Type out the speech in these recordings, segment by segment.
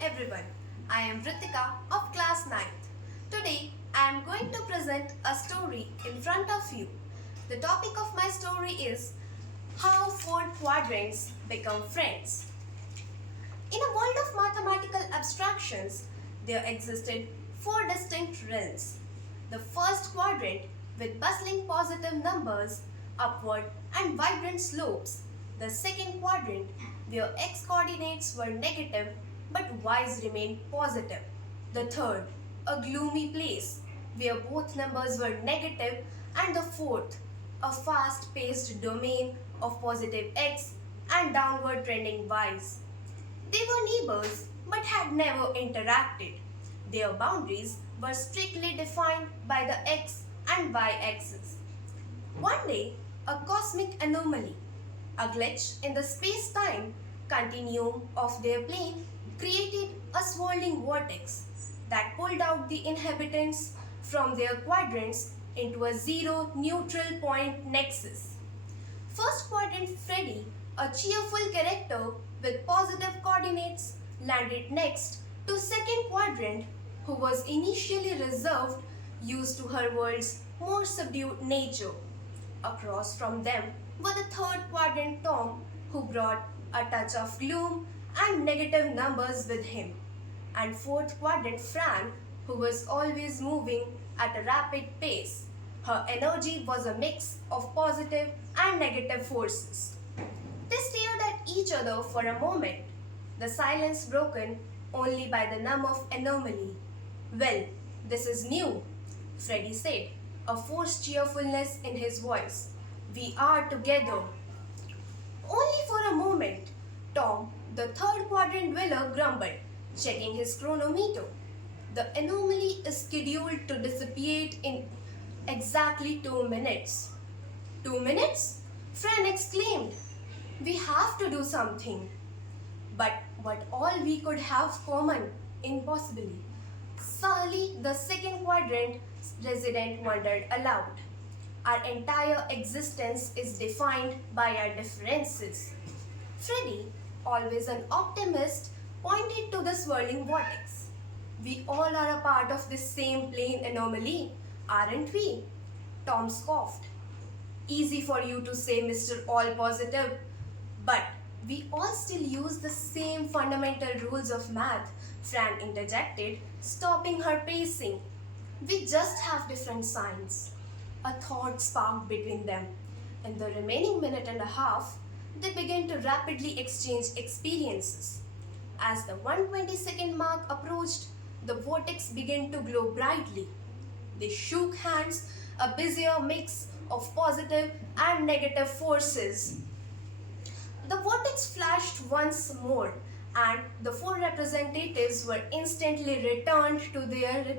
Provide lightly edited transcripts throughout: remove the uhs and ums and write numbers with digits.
everyone. I am Ritika of class 9th. Today I am going to present a story in front of you. The topic of my story is how four quadrants become friends. In a world of mathematical abstractions, there existed four distinct realms. The first quadrant with bustling positive numbers, upward and vibrant slopes. The second quadrant where x coordinates were negative but y's remained positive. The third, a gloomy place where both numbers were negative, and the fourth, a fast-paced domain of positive x and downward trending y's. They were neighbors but had never interacted. Their boundaries were strictly defined by the x and y axes. One day, a cosmic anomaly, a glitch in the space-time continuum of their plane, created a swirling vortex that pulled out the inhabitants from their quadrants into a zero neutral point nexus. First quadrant Freddy, a cheerful character with positive coordinates, landed next to second quadrant, who was initially reserved, used to her world's more subdued nature. Across from them were the third quadrant Tom, who brought a touch of gloom and negative numbers with him, and fourth quadrant Fran, who was always moving at a rapid pace. Her energy was a mix of positive and negative forces. They stared at each other for a moment, the silence broken only by the num of anomaly. "Well, this is new," Freddy said, a forced cheerfulness in his voice. "We are together." Only for a moment, Tom, the third quadrant dweller, grumbled, checking his chronometer. "The anomaly is scheduled to dissipate in exactly 2 minutes. 2 minutes? Fran exclaimed. "We have to do something." But what all we could have common? Impossibly. Suddenly, the second quadrant resident wondered aloud. "Our entire existence is defined by our differences." Freddy, always an optimist, pointed to the swirling vortex. "We all are a part of this same plane anomaly, aren't we?" Tom scoffed. "Easy for you to say, Mr. All Positive. But we all still use the same fundamental rules of math," Fran interjected, stopping her pacing. "We just have different signs." A thought sparked between them. In the remaining minute and a half, they began to rapidly exchange experiences. As the 120-second mark approached, the vortex began to glow brightly. They shook hands, a busier mix of positive and negative forces. The vortex flashed once more, and the four representatives were instantly returned to their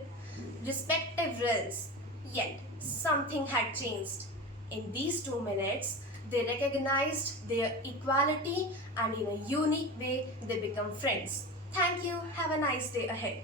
respective realms. Yet, something had changed. In these 2 minutes, they recognized their equality, and in a unique way, they became friends. Thank you. Have a nice day ahead.